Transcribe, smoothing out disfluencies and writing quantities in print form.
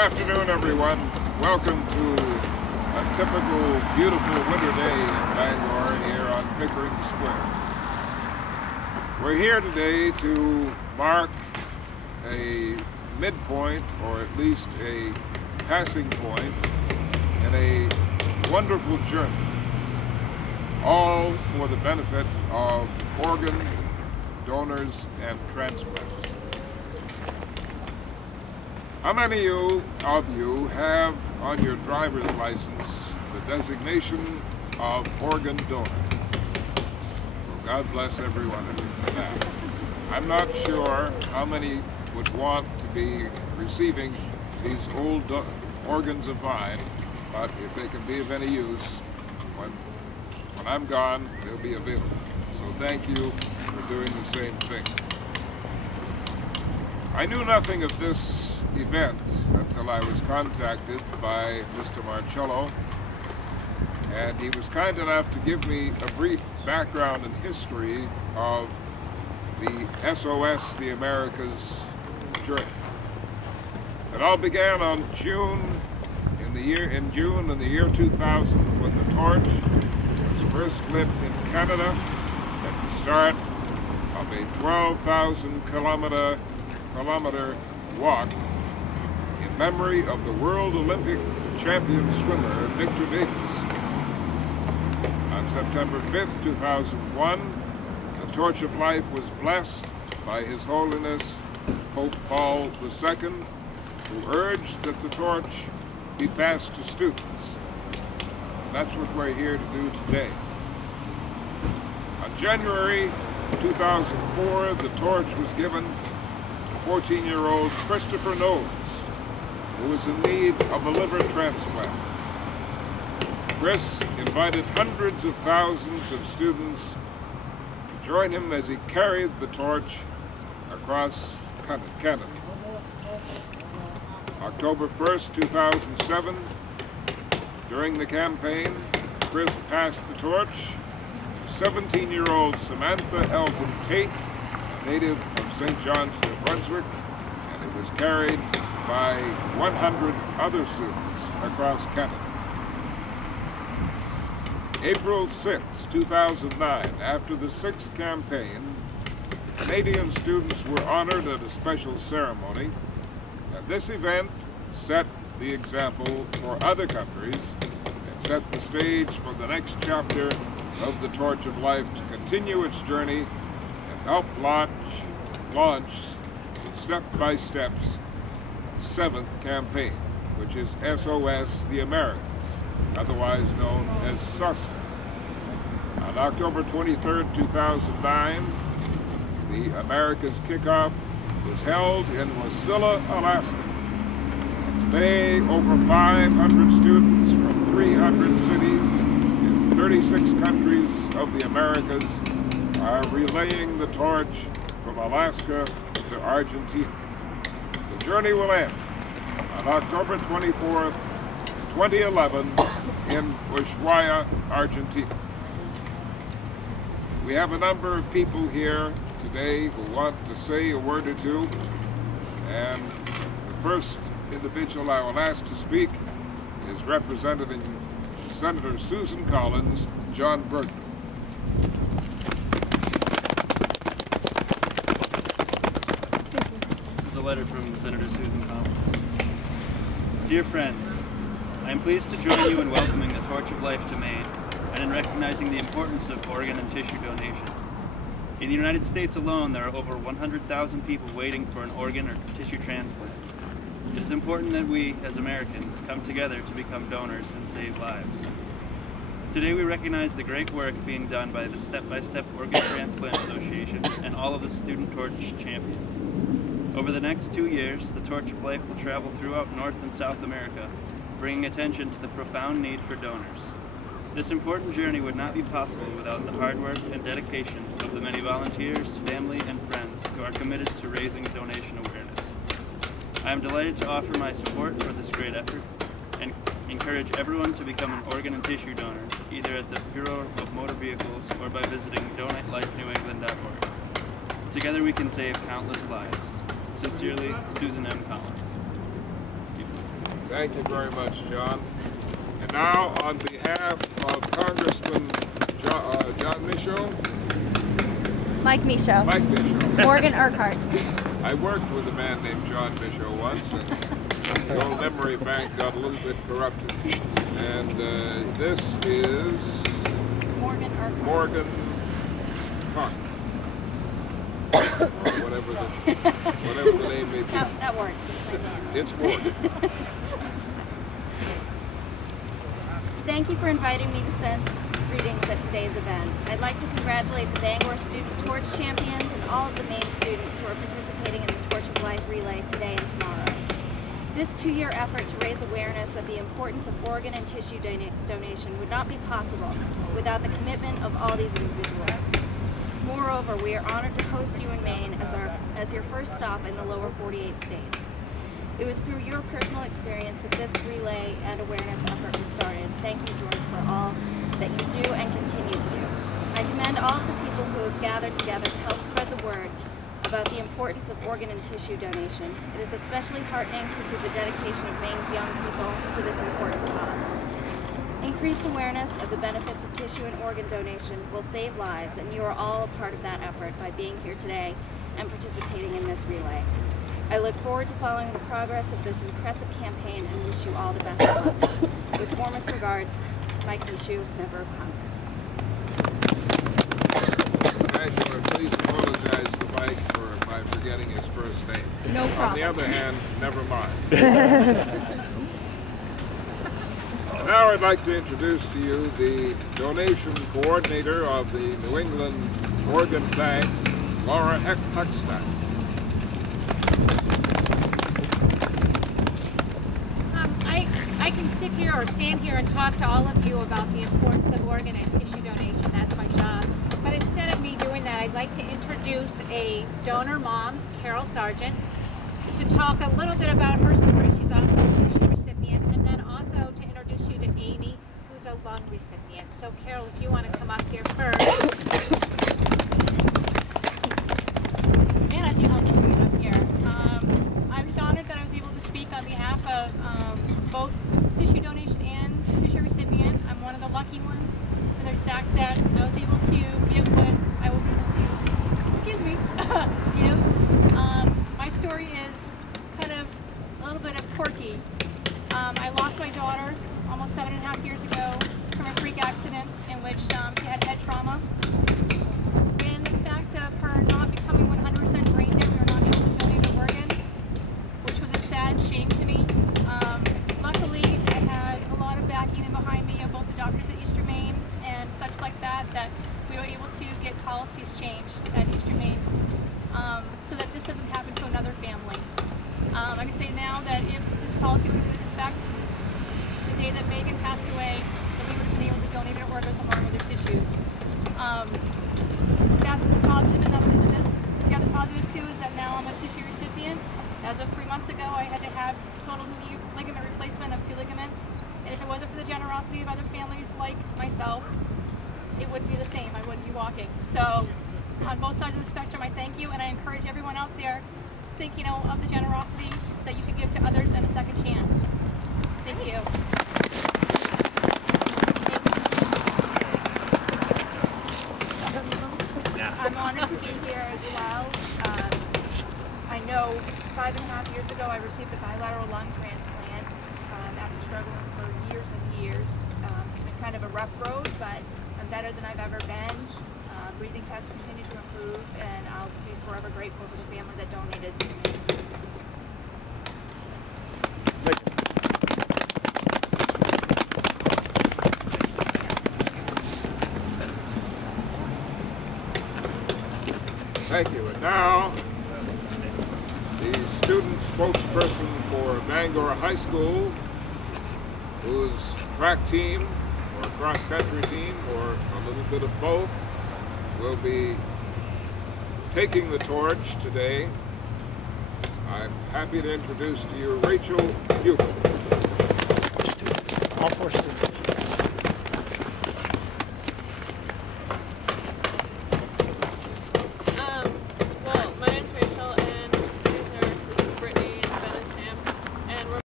afternoon, everyone. Welcome to a typical beautiful winter day in Bangor here on Pickering Square. We're here today to mark a midpoint, or at least a passing point, in a wonderful journey, all for the benefit of organ donors and transplants. How many of you have on your driver's license the designation of organ donor? Well, God bless every one of you for that. I'm not sure how many would want to be receiving these old organs of mine, but if they can be of any use, when I'm gone, they'll be available. So thank you for doing the same thing. I knew nothing of this event until I was contacted by Mr. Marcello, and he was kind enough to give me a brief background and history of the SOS, the Americas journey. It all began on June in the year 2000, when the torch was first lit in Canada at the start of a 12,000 kilometer walk in memory of the world Olympic champion swimmer Victor Davis. On September 5th, 2001, the Torch of Life was blessed by His Holiness Pope Paul II, who urged that the torch be passed to students. And that's what we're here to do today. On January 2004, the torch was given to 14-year-old Christopher Knowles, who was in need of a liver transplant. Chris invited hundreds of thousands of students to join him as he carried the torch across Canada. October 1st, 2007, during the campaign, Chris passed the torch to 17-year-old Samantha Elton Tate, a native of St. John's, New Brunswick, and it was carried by 100 other students across Canada. April 6, 2009, after the 6th campaign, the Canadian students were honored at a special ceremony, and this event set the example for other countries and set the stage for the next chapter of the Torch of Life to continue its journey and help launch step-by-step 7th campaign, which is SOS the Americas, otherwise known as SOS. On October 23rd, 2009, the Americas kickoff was held in Wasilla, Alaska. Today, over 500 students from 300 cities in 36 countries of the Americas are relaying the torch from Alaska to Argentina. The journey will end on October 24th, 2011 in Ushuaia, Argentina. We have a number of people here today who want to say a word or two, and the first individual I will ask to speak is Representative Senator Susan Collins, John Burton. This is a letter from Senator Susan Collins. Dear friends, I am pleased to join you in welcoming the Torch of Life to Maine and in recognizing the importance of organ and tissue donation. In the United States alone, there are over 100,000 people waiting for an organ or tissue transplant. It is important that we, as Americans, come together to become donors and save lives. Today we recognize the great work being done by the Step-by-Step Organ Transplant Association and all of the Student Torch champions. Over the next 2 years, the Torch of Life will travel throughout North and South America, bringing attention to the profound need for donors. This important journey would not be possible without the hard work and dedication of the many volunteers, family, and friends who are committed to raising donation awareness. I am delighted to offer my support for this great effort and encourage everyone to become an organ and tissue donor, either at the Bureau of Motor Vehicles or by visiting DonatelifeNewEngland.org. Together we can save countless lives. Sincerely, Susan M. Collins. Thank you very much, John. And now, on behalf of Congressman John Michaud. Mike Michaud. Mike Michaud. Morgan Urquhart. I worked with a man named John Michaud once, and the old memory bank got a little bit corrupted. And this is Morgan Urquhart. Morgan Park. whatever the name may be. That works. It's Morgan. Thank you for inviting me to send greetings at today's event. I'd like to congratulate the Bangor Student Torch Champions and all of the Maine students who are participating in the Torch of Life Relay today and tomorrow. This 2-year effort to raise awareness of the importance of organ and tissue donation would not be possible without the commitment of all these individuals. Moreover, we are honored to host you in Maine as your first stop in the lower 48 states. It was through your personal experience that this relay and awareness effort was started. Thank you, George, for all that you do and continue to do. I commend all of the people who have gathered together to help spread the word about the importance of organ and tissue donation. It is especially heartening to see the dedication of Maine's young people to this important cause. Increased awareness of the benefits of tissue and organ donation will save lives, and you are all a part of that effort by being here today and participating in this relay. I look forward to following the progress of this impressive campaign and wish you all the best of luck. With warmest regards, Mike Michaud, Member of Congress. Thank you, and please apologize to Mike for my forgetting his first name. No problem. On the other hand, never mind. And now I'd like to introduce to you the donation coordinator of the New England Organ Bank, Laura Huckestein. I can sit here or stand here and talk to all of you about the importance of organ and tissue donation. That's my job. But instead of me doing that, I'd like to introduce a donor mom, Carol Sargent, to talk a little bit about her story. She's also a tissue recipient, and then also to introduce you to Amy, who's a lung recipient. So Carol, if you want to come up here first. And I think I'll bring it up here. I was honored that I was able to speak on behalf of both tissue donation and tissue recipient. I'm one of the lucky ones in the fact that I was able to give what I was able to, give. My story is kind of a little bit of quirky. I lost my daughter almost 7.5 years ago from a freak accident in which she had head trauma. And the fact of her not becoming 100% brain dead, we were not able to donate her organs, which was a sad shame to me. Luckily, I had a lot of backing in behind me of both the doctors at Eastern Maine and such like that we were able to get policies changed at Eastern Maine so that this doesn't happen to another family. I can say now that if this policy would have been in effect the day that Megan passed away, then we would have been able to donate her organs along with her tissues. That's the positive in this. The other positive too is that now I'm a tissue recipient. As of 3 months ago, I had to have total knee ligament replacement of 2 ligaments. And if it wasn't for the generosity of other families like myself, it wouldn't be the same. I wouldn't be walking. So on both sides of the spectrum, I thank you, and I encourage everyone out there thinking of the generosity that you can give to others and a second chance. Thank you. I'm honored to be here as well. I know 5.5 years ago I received a bilateral lung transplant after struggling for years and years. It's been kind of a rough road, but I'm better than I've ever been. Breathing tests continue to improve, and I'll be forever grateful to the family that donated to me. Thank you. And now, the student spokesperson for Bangor High School, whose track team, or cross-country team, or a little bit of both, will be taking the torch today. I'm happy to introduce to you Rachel Buchan. All 4 students.